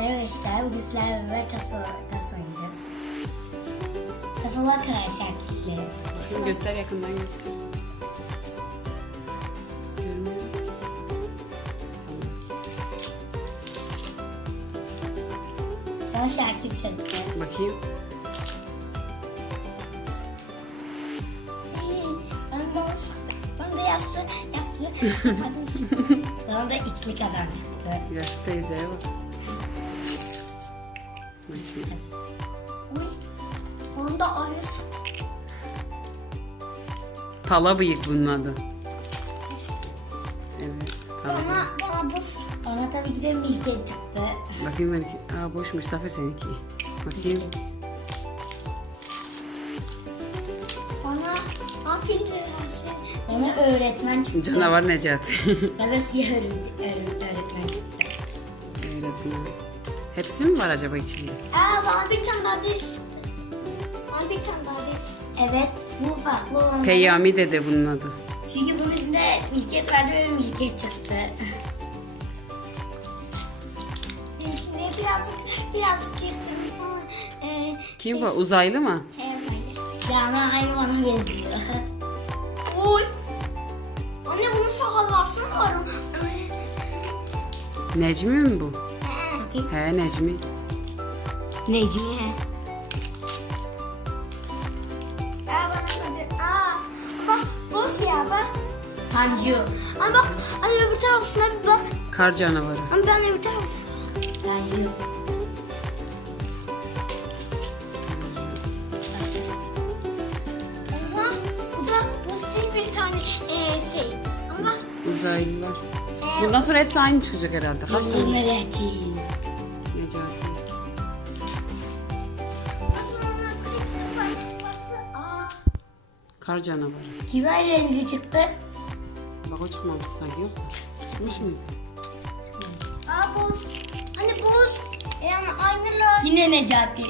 Merhaba gençler, bugün sizlerle beraber taso, taso oynayacağız. Tasolar kadar şarkılı. Göster yakından göster. Görünüyor. Bana şarkı çıktı. Bakayım. Bana da yaslı, yaslı. bana da içlik adam çıktı. Yaşlı teyzeye bak. Bakayım. Uy, bana da ayıs. Pala bıyık bunun adı. Evet. Pala bıyık. Bana, bana buz. Bana tabii ki de Milke çıktı. Bakayım benimki. Aa boşmuş Zafer seninki. Bakayım. Bana aferin Bana öğretmen çıktı. Canavar Necati. Bana siyah öğret- Hepsi mi var acaba içinde? Aa bana bir tane daha. Bana bir tane daha ders Evet bu farklı olan. Peyami dede bunun adı. Çünkü bunun içinde milket vardı ve milket çıktı. Birazcık birazcık kirpimiz ama e, Kim bu? Uzaylı mı? Yani aynı bana benziyor. Oy. Anne bunun sakallasın var. Necmi mi bu? He Necmi. Necmi he. Aa bana şöyle. Aa bak boz ya bak. Tanju. Aa bak anne öbür tarafına bir bak. Kar canavarı. Ama ben öbür tarafına. Tanju. Oha bu da pozitif bir tane eee şey. Ama bak. Uzaylılar. Bundan sonra hepsi aynı çıkacak herhalde. Kaç Yıldız Kar canavarı. Kibar Remzi çıktı. Bak o çıkmamış sanki yoksa. Çıkmış mıydı? Aa boz. Hani boz. Yani aynılar. Yine Necati.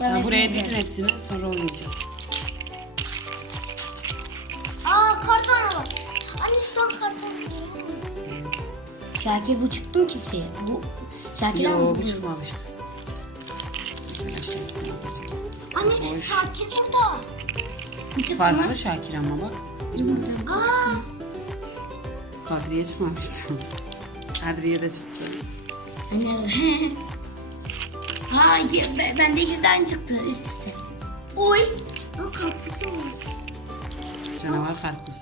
Ha, buraya dizin hepsini sonra oynayacağız. Aa kartana bak. Anne şuradan kartana. Şakir bu çıktı mı kimseye? Bu Şakir Yo mi? bu çıkmamıştı. Anne Şakir burada. Bu çıktı mı? Farklı Şakir ama bak. Aa. Kadriye çıkmamıştı. Kadriye de çıktı. Anne. Aa iki, be- bende ikisi de aynı çıktı üst üste. Oy. Aa karpuz oldu. Canavar karpuz.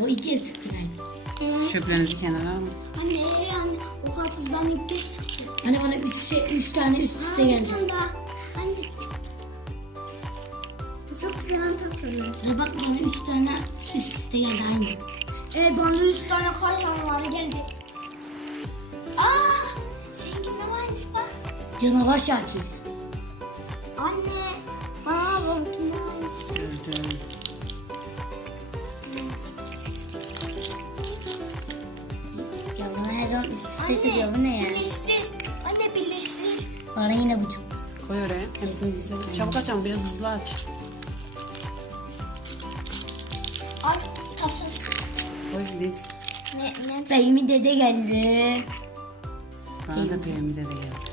O iki kez çıktı galiba. Çöplerinizi kenara alın. Anne yani o karpuzdan ilk kez çıktı. Anne bana üç, şey, üç tane üst üste geldi. Anne. Çok güzel tasarım. Ya bak bana üç tane üst üste geldi aynı. Evet bana üç tane kar canavarı geldi. Aa! Seninki ne var bak? Canavar Şakir. Anne. Aa benimki ne var? Gördüm. Ya bana her zaman üst üste çıkıyor bu ne ya? Birleştir. Anne birleştir. Bana yine bu çıktı. Koy oraya. Hepsini dizelim. Çabuk aç ama biraz hızlı aç. Diz. Ne ne? Fehmi dede geldi. Bana da piramide de geldi.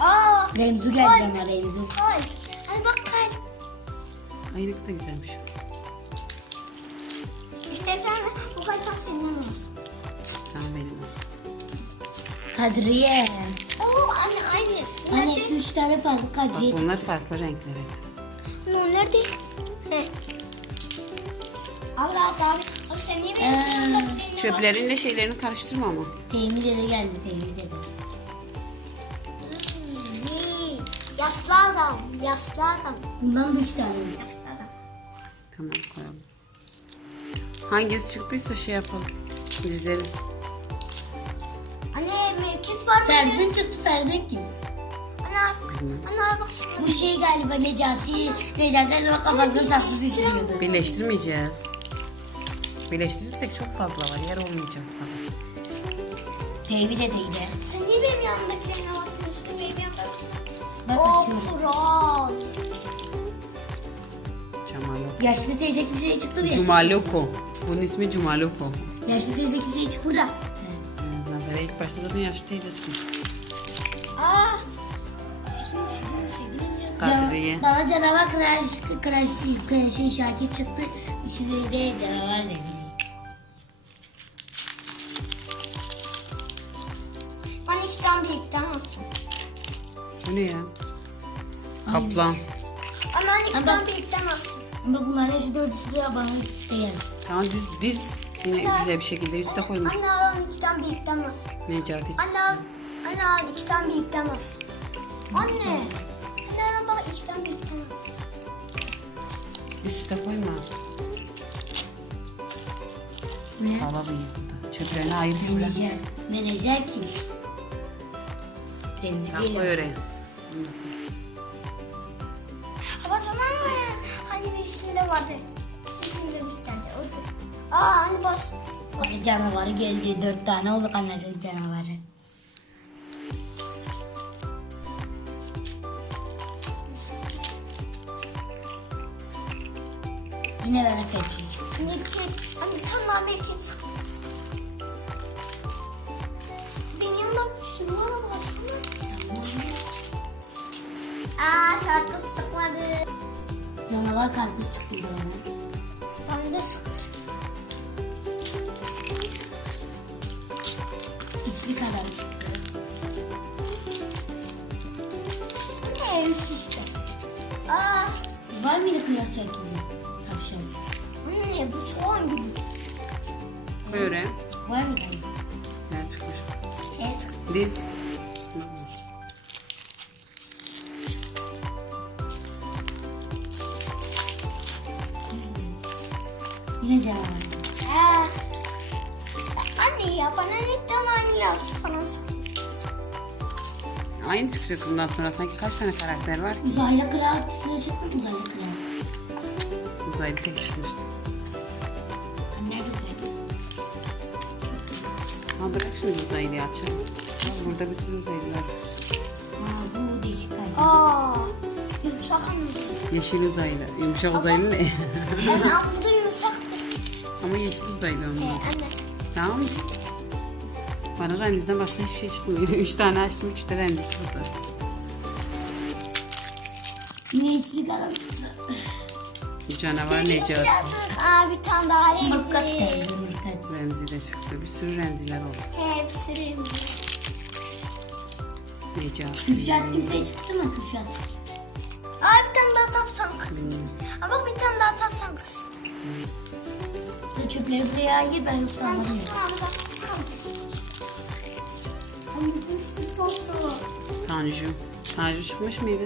Aa. Remzu geldi bana Remzu. Ay. Hadi bak kay. Aylık da güzelmiş. İstersen bu kartal senin olsun. Sana benim olsun. Kadriye. Üç tane farklı Bak bunlar farklı renkler hep. No nerede? He. Allah Allah. Abi sen niye benim Ee, yanımda bir deneye Çöplerinle şeylerini karıştırma ama. Fehmi dede geldi Fehmi dede. basıyorsun? Yaslı adam. Yaslı adam. Bundan da üç tane var. Yaslı adam. Tamam koyalım. Hangisi çıktıysa şey yapalım. Dizelim. Anne merkez var mı? Ferdin çıktı Ferdin kim? Ana. Ana bak şuna. Bu şey galiba Necati. Necati her zaman kafasında saksı düşürüyordu. Birleştirmeyeceğiz. Birleştirirsek çok fazla var. Yer olmayacak fazla. Fehmi dedeydi. Sen niye benim yanımdakilerin havasını üstüne benim yanımda? Bak O açıyorum. kral. Camaloko. Yaşlı teyze kimseye çıktı bir. Cumaloko. Bunun ismi Cumaloko. Yaşlı teyze kimseye çıktı burada. Nazar'a ilk başta zaten yaşlı teyze çıkmış. Aa. Kadriye. Can, bana canavar crash, crash, şey Şakir çıktı. Şimdi de canavar dedi. Bana işten büyükten olsun. Bu ne ya? Kaplan. Ama hani işten büyükten olsun. Ama bunların hepsi dördüsü de bana üstte geldi. Tamam düz diz. Yine güzel bir şekilde üstte koymuş. Anne al ikiden büyükten olsun. Necati. Anne al. Anne al ikiden büyükten olsun. Anne. İkiden büyükten olsun. Üste koyma. Ne? Baba bıyıklı. Çöplerini ayırıyor biraz. Menajer. Menajer kim? Remzi Sen koy oraya. Ama tamam mı? Hani birisinde vardı. Birisinde bir tane. Orada. Aa anne bas. Canavarı geldi. Dört tane oldu anacığın canavarı. İçli kadar çıktı. Ne evsizdi. Aa Var mıydı kıyas çekimi? Tavşan. anne bu soğan gibi. Oraya. Var mıydı? Ne çıkmış? Diz. Bundan sonra. Sanki kaç tane karakter var ki? Uzaylı kral size çıktı mı uzaylı kral? Uzaylı tek çıkmıştı. Nerede uzaylı? Ha bırak şimdi uzaylıyı açalım. Burada bir sürü uzaylılar var. Aa bu değişik kaydı. Aa. Yumuşak anne. Yeşil uzaylı. Yumuşak uzaylı ne? Yani bu da yumuşaktı. Ama yeşil uzaylı Ee, onlar. anne. Tamam mı? Bana Remzi'den başka hiçbir şey çıkmıyor. Üç tane açtım, üç de Remzi çıktı. Yine içli kadar çıktı. Canavar Necati. Aa bir tane daha remzi. Remzi de çıktı. Bir sürü Remziler oldu. Hepsi remzi. Necati. Kürşat kimseye çıktı mı Kürşat? Aa bir tane daha tavsan kız. Hmm. Bak bir tane daha tavsan kız. Sen çöpleri buraya ayır ben yoksa alırım. tavsan alacağım. Olsun. Tanju. Tanju çıkmış mıydı?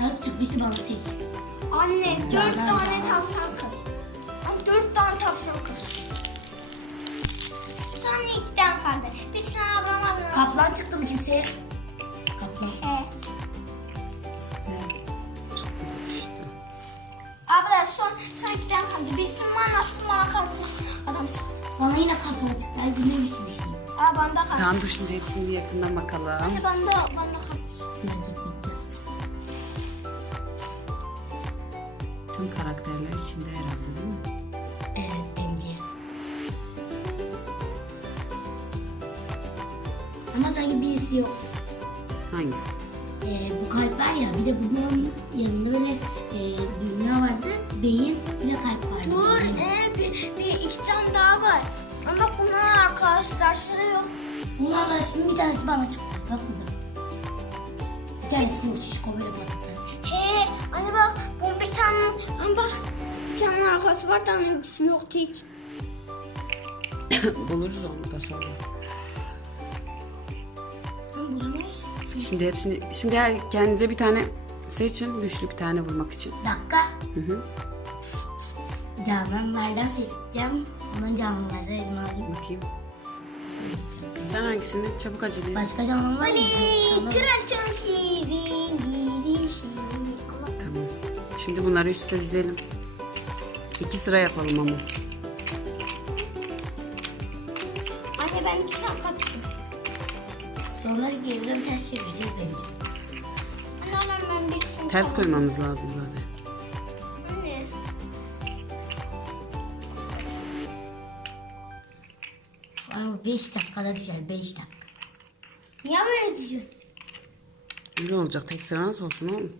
Taz çıkmıştı bana tek. Anne dört tane tavsan kız. Anne dört tane tavsan kız. Sonra iki tane kaldı. Birisini ablam ablam. Kaplan çıktı mı kimseye? Kaplan. He. Abla son, son iki tane kaldı. Birisini bana nasıl bana kaldı. Adam Bana yine kaplan çıktı. Ay bu ne biçim bir şey? Aa bana da kaldı. Tamam dur şimdi hepsini yakından bakalım. Anne bana da, bana da kaldı. Biraz bekleyeceğiz. Tüm karakterler içinde herhalde değil mi? Evet bence. Ama sanki birisi yok. Hangisi? Ee, bu kalp var ya bir de bunun yanında böyle e, dünya vardı. Beyin bir de kalp vardı. Dur, ee, bir, bir iki tane daha var. Ama bunların arkadaşlar sıra yok. Bunlardan şimdi bir tanesi bana çıktı. Bak burada. Bir tanesi yok şişko böyle patladı. He, anne bak, bu bir tane, anne bak, bir tane arkadaşı var, tane bir su yok tek. Buluruz onu da sonra. Bulamayız. Şimdi hepsini, şimdi her kendinize bir tane seçin. Güçlü bir tane vurmak için. Dakika. Hı hı. Cananlardan seçeceğim. Onun canlıları elime alayım. Bakayım. Sen hangisini? Çabuk acele. Başka canlı var mı? Ali, Tamam. şiirin girişi. Allah. Tamam. Şimdi bunları üstte dizelim. İki sıra yapalım ama. Anne ben iki tane katıyorum. Sonra geriden ters çevireceğiz bence. Anne anne ben birisini Ters koymamız lazım zaten. 5 dakikada düşer 5 dakika. Niye böyle düşüyor? Öyle olacak. Tek sıra nasıl olsun oğlum?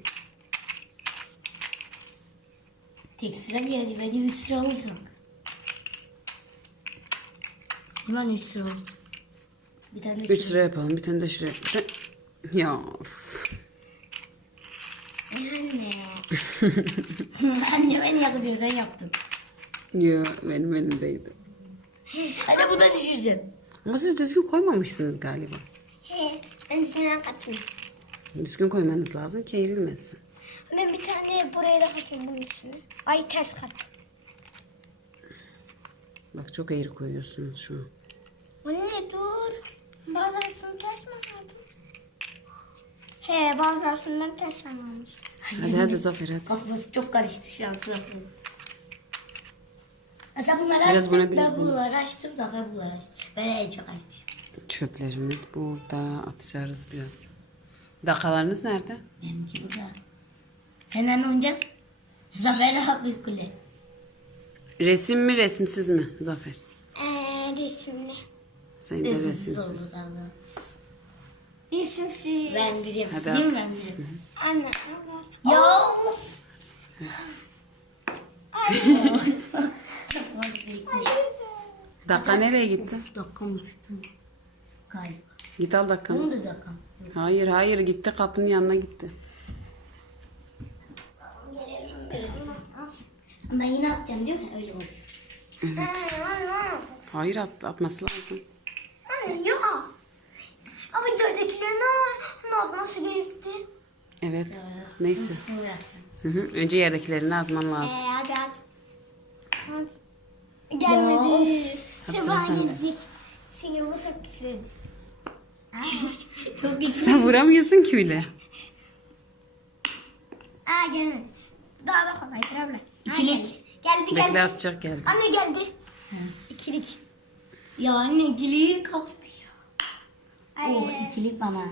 Tek sıra geldi. Bence 3 sıra olursak. Hemen 3 sıra oldu. Bir tane 3 Üç sıra yapalım. Bir tane de şuraya. Bir tane- Ya. of. Anne. Anne ben yakıtıyor sen yaptın. Ya benim elimdeydi. Hadi bu da düşüreceksin. Ama siz düzgün koymamışsınız galiba. He, ben sana katayım. Düzgün koymanız lazım ki eğrilmesin. Ben bir tane buraya da katayım bunun üstüne. Ay ters kat. Bak çok eğri koyuyorsunuz şu an. Anne dur. Bazılarını ters mi aldın? He bazılarından ters almamış. Hadi hadi Zafer hadi. Kafası çok karıştı şu an Zafer'in. Mesela bunları Biraz açtım. buna, biraz ben buna. bunları açtım. Zafer bunları açtı. En çok. Çöplerimiz burada. Atacağız biraz. Dakikalarınız nerede? Benimki burada. Senden önce Zafer abi kule. Resim mi resimsiz mi Zafer? Eee resimli. Senin de Resimsiz resimsiz. olur Zafer. Resimsiz. Ben biliyorum. Hadi Değil mi at. ben. Anne. Ya. Dakika nereye gitti? Dakikamız galiba. Git al dakikanı. Bunun da dakikam. Hayır hayır gitti kapının yanına gitti. Ben yine atacağım değil mi? Öyle oldu. Anne. Hayır at, atması lazım. Ya. Ama gördekilerin ne atması gerekti? Evet. Neyse. Hı hı. Önce yerdekilerini atman lazım. Eee hadi at. Gelmedi. Sende. gelecek. Seni vursak bitirirdi. Çok güzel. Sen vuramıyorsun ki bile. Aa gelmedi. Daha da kolay. Abla. İkilik. Geldi geldi. Bekle atacak geldi. Anne geldi. İkilik. Ya anne gülüğü kaptı ya. Ay. Oh ikilik bana.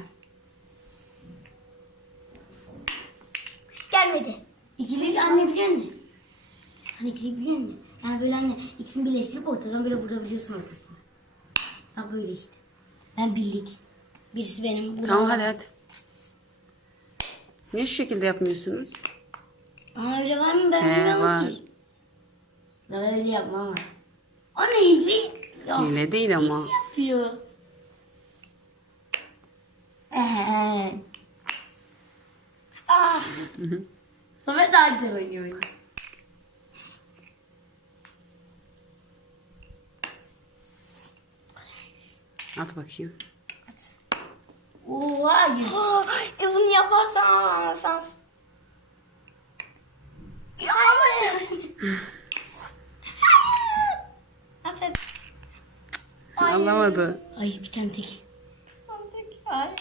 Gelmedi. İkilik anne biliyor musun? Hani ikilik biliyor musun? Yani böyle anne ikisini birleştirip ortadan böyle vurabiliyorsun ortasına. Bak böyle işte. Ben birlik. Birisi benim. bu Tamam da- hadi hadi. Niye şu şekilde yapmıyorsunuz? Ama öyle var mı ben He, bilmiyorum var. ki. Daha öyle yapmam ama. Anne hile ya, Hile değil ama. yapıyor. Ehe. Ah. Sofer daha güzel oynuyor. At bakayım. Oo hayır. Oh, e bunu yaparsan. Hayır. At at. Anlamadı. Ay bir tane tek. Hayır.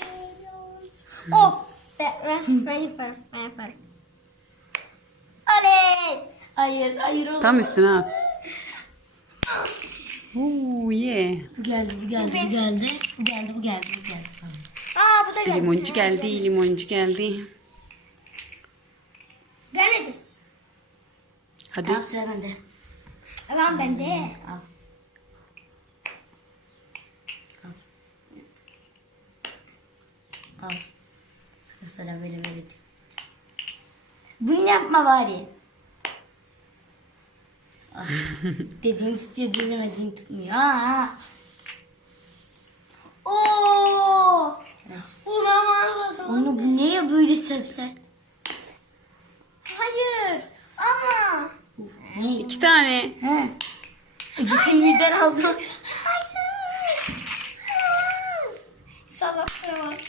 Oh. Ben, ben, ben yaparım. Ben yaparım. Oley. Hayır hayır. Tam üstüne at. Oo yeah. Bu geldi bu geldi bu geldi. Bu geldi bu geldi bu geldi. Tamam. Aa bu da geldi. Limoncu geldi, limoncu geldi. Gelmedi. Hadi. Tamam sıra bende. Tamam bende. Al. Al. Al. Sıra böyle böyle. Bunu yapma bari. Dediğin tutuyor dinlemediğin tutmuyor. Aa, Oo. nasıl? Onu bu neye böyle sevsert? Hayır. Ama. Ne? İki tane. He. İkisini birden aldım. Hayır. Salaklara bak.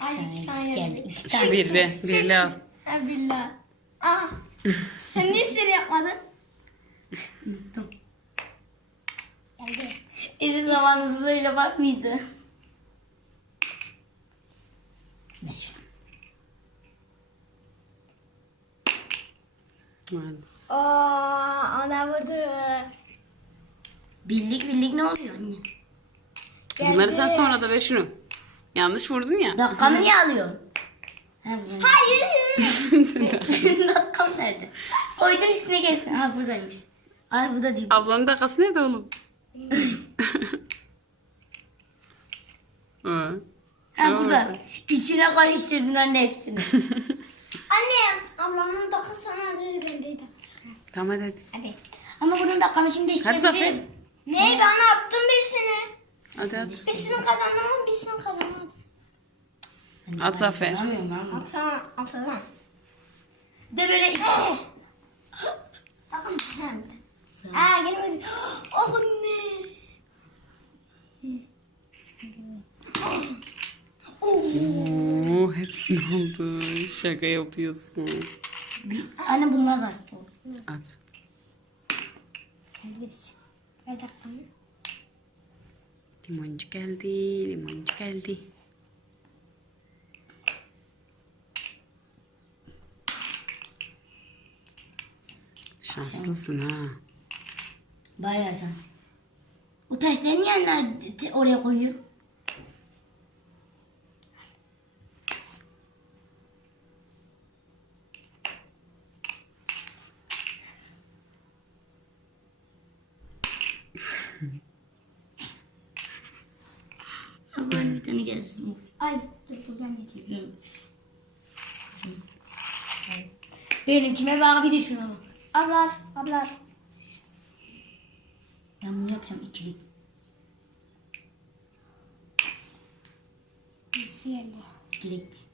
Ay iki tane Geldi. iki tane. Birli, birli al. Ha billah. Aa. Sen niye seri yapmadın? Geldi. Bizim zamanımızda öyle var mıydı? Maalesef. Oo, ana vurdu. Birlik birlik ne oluyor anne? Bunları sen sonra da ver şunu. Yanlış vurdun ya. Dakikamı niye alıyorsun? Hayır. Dakikam nerede? Koydum üstüne gelsin. Ha buradaymış. Ay bu da değil. Ablanın dakikası nerede oğlum? Ha Evet. burada. İçine karıştırdın anne hepsini. Anne ablamın dokuz sana dedi ben de Tamam hadi hadi. Hadi. Ama bunun dakikamı şimdi Hadi Zafer. isteyebilirim. Ne bana attın birisini. Hadi at. Birisini kazandım ama birisini kazanmadım. At Zafer. Anlamıyorum. Atsana atsana. Bir de böyle iki... Tamam. Aa gelmedi. Oh anne. Oo, hepsini aldı. Şaka yapıyorsun. Anne bunlar var. At. Limoncu geldi, limoncu geldi. Şanslısın ha. Bayağı şans. O taşları niye anne oraya koyuyor? Ben bir tane gelsin. Ay dur buradan getir. Benimkime bak bir de şuna bak. Ablar ablar. Ben bunu yapacağım ikilik. Geldi. İkilik.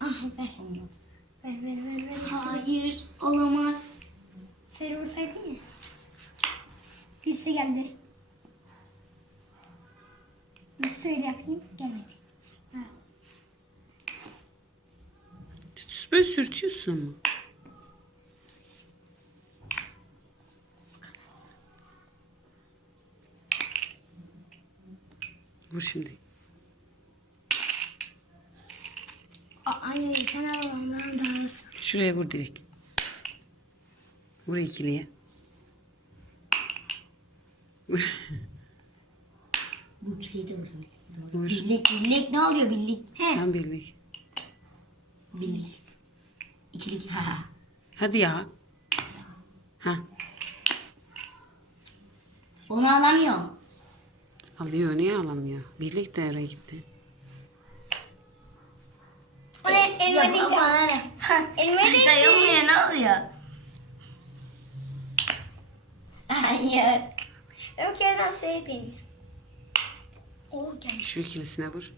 Ah ver. Ver ver ver ver. Hayır olamaz. Sen vursaydın ya. Birisi geldi. Bir söyle yapayım. Gelmedi. Ha. Böyle sürtüyorsun mu? Vur şimdi. Anne sen Allah'ından daha az. Şuraya vur direkt. Vur ikiliye. Bu ikiliyi de vuruyor. Vur. Birlik, birlik ne oluyor birlik? He. Tam birlik. Birlik. İkilik. Ha. Hadi ya. Ha. Onu alamıyorum. Alıyor niye alamıyor? Birlik de oraya gitti. O ne? Elma Ya değil. bana ne? Ha, elma değil. Sayılmıyor ne oluyor? Hayır. Ben bir kere daha söyle deneyeceğim. O gelmiş. Şu ikilisine vur.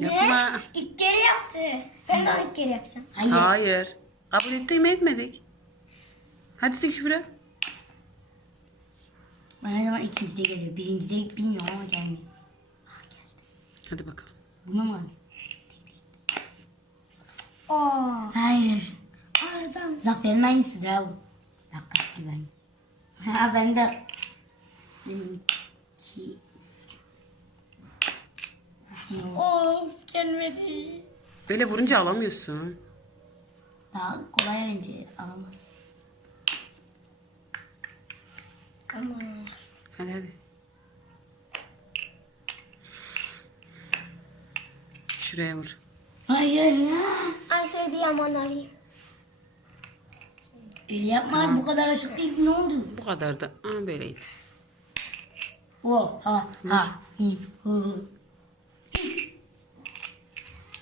Yapma. Ne? İlk kere yaptı. Ben de ilk kere yapacağım. Hayır. Hayır. Kabul ettik mi etmedik? Hadi kübra. Bana her zaman ikincide geliyor. Birincide bilmiyorum ama gelmiyor. Ah geldi. Hadi bakalım. Buna mı? Oo. Hayır. Ağzım. Zafer'in aynısıdır ha bu. Dakikası gibi aynı. Ha ben de. Benimki. Of gelmedi. Böyle vurunca alamıyorsun. Daha kolay bence alamaz. Ama. Hadi hadi. Şuraya vur. Hayır. Ay şöyle bir yaman alayım. Öyle yapma bu kadar açık değil ne oldu? Bu kadar da. Aa, böyleydi. O ha ha hi hu.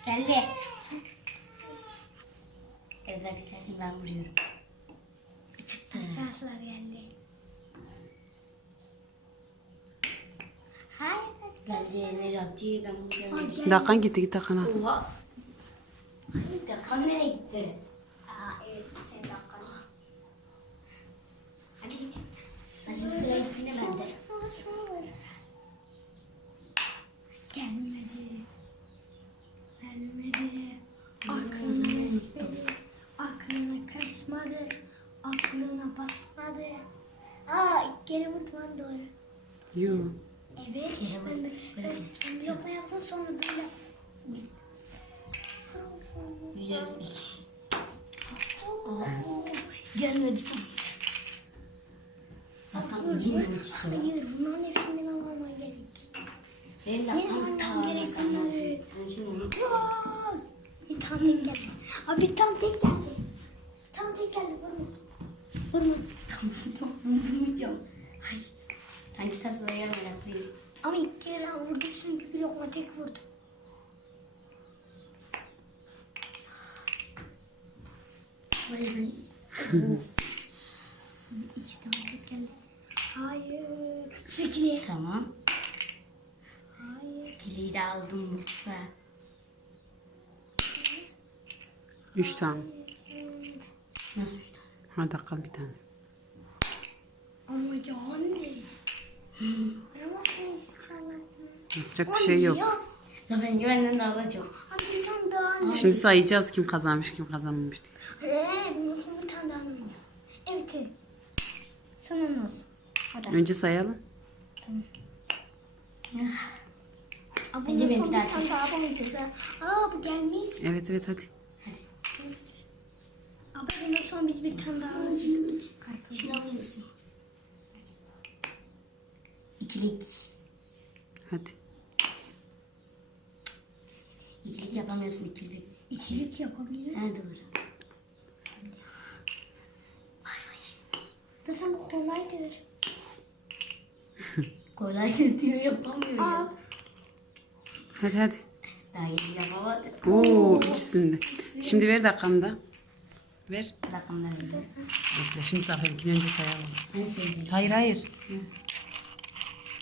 Geldi. Evet arkadaşlar şimdi ben vuruyorum. Çıktı. Kaslar geldi. Hayır. Geldi Necati ben vuruyorum. Dakan gitti git dakana. Oha. Dakan nereye gitti? Aa evet sen. Hadi git. Şimdi sıra yine bende. Gelmedi. Gelmedi. Aklına esmedi. Aklına kaçmadı. Aklına basmadı. Aa ilk kere vurman doğru. Yo. Evet. Ben, ben, ben, lokma yaptım sonra böyle. Aa, Gelmedi sanki. Dakan yine uçtu. Hayır bunların hepsini ben almam gerek. Benim Yine dakikam almam ta gerek. Ben şimdi tane tek geldi. Abi tane tek geldi. Tane tek geldi bana. Vurma. Tamam tamam vurmayacağım. Ay. Sanki tasoya meraklıyım. Ama ilk kere vurdu çünkü bir lokma tek vurdu. Vay vay. İki tane tek geldi. Hayır. Şu ikili. Tamam. Hayır. Kiliyi de aldım lütfen. Üç tane. Nasıl üç tane? Hadi bakalım bir tane. Ama ya anne. Aramazsın inşallah. Yapacak bir şey yok. Zaten. Şimdi sayacağız kim kazanmış kim kazanmamış diye. Eee sonra bir tane daha oynayacağım. Evet evet. Son olsun. Hadi. Önce sayalım. Aa, Bence bundan benim bir bir daha tane daha. Aa bu gelmiş. Evet evet hadi. Abi bundan sonra biz bir tane daha oynayacağız. Şunu alıyorsun. İkilik. Hadi. İkilik yapamıyorsun ikilik. İkilik yapabilir. Ha doğru. Zaten bu kolaydır. Kolay diyor yapamıyor Al. ya. Hadi hadi. Daha iyi yapamadı. Oo ikisini de. Şimdi ver dakikamı da. Ver. Rakamlar veriyor. Bekle şimdi Zafer'inkini önce sayalım. Hayır hayır. Dakikayı da sayacağız. Bir, iki, üç, dört, beş,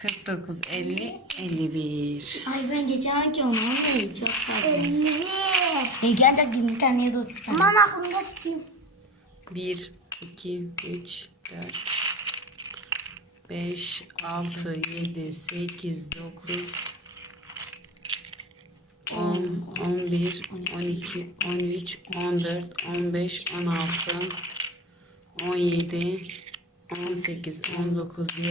49, 50, 51. Ay ben geçen anki onu anlayayım. Çok fazla. 50. Ben gelecek 20 tane ya da 30 tane. Aman aklımda tutayım. 1, 2, 3, 4, 5, 6, 7, 8, 9, 10, 11, 12, 13, 14, 15, 16, 17, 18, 19, 20,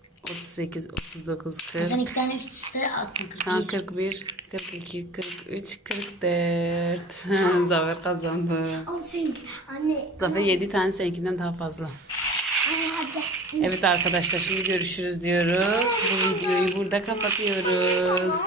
38, 39, Sen 40, iki tane üst üste attın. Ha, 41. 41, 42, 43, 44. Zafer kazandı. Ama seninki. Anne. Zafer 7 tane seninkinden daha fazla. Evet arkadaşlar şimdi görüşürüz diyoruz. Bu videoyu burada kapatıyoruz.